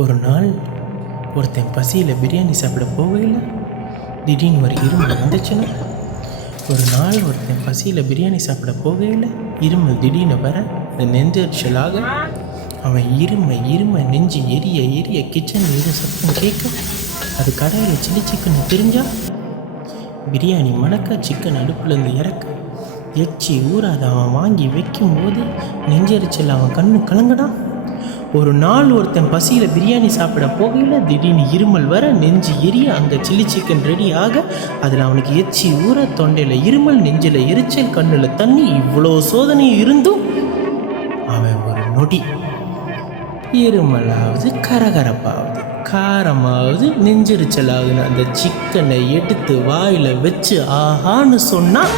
ஒரு நாள் ஒருத்தன் பசியில் பிரியாணி சாப்பிட போகையில் திடீர்னு ஒரு இருமல் வந்துச்சுன்னா. ஒரு நாள் ஒருத்தன் பசியில் பிரியாணி சாப்பிட போகையில் இருமல் திடீர்னு வர அது நெஞ்சரிச்சலாக அவன் இரும இரும நெஞ்சு எரிய எரிய கிச்சன் எரிய சத்தம் கேட்க அது கடையில் சில்லி சிக்கன் தெரிஞ்சா பிரியாணி மணக்க சிக்கன் அடுப்புலேருந்து இறக்க எச்சி ஊறாத அவன் வாங்கி வைக்கும்போது நெஞ்சரிச்சல் அவன் கண்ணு கலங்கடான். ஒரு நாள் ஒருத்தன் பசியில் பிரியாணி சாப்பிட போகையில் திடீர்னு இருமல் வர நெஞ்சு எரிய அந்த சில்லி சிக்கன் ரெடி ஆக அதில் அவனுக்கு எச்சி ஊற தொண்டையில் இருமல் நெஞ்சில் எரிச்சல் கண்ணில் தண்ணி இவ்வளோ சோதனை இருந்தும் அவன் ஒரு நொடி. இருமலாவது கரகரப்பாவது காரமாவது நெஞ்செரிச்சலாகுது அந்த சிக்கனை எடுத்து வாயில் வச்சு ஆஹான்னு சொன்னால்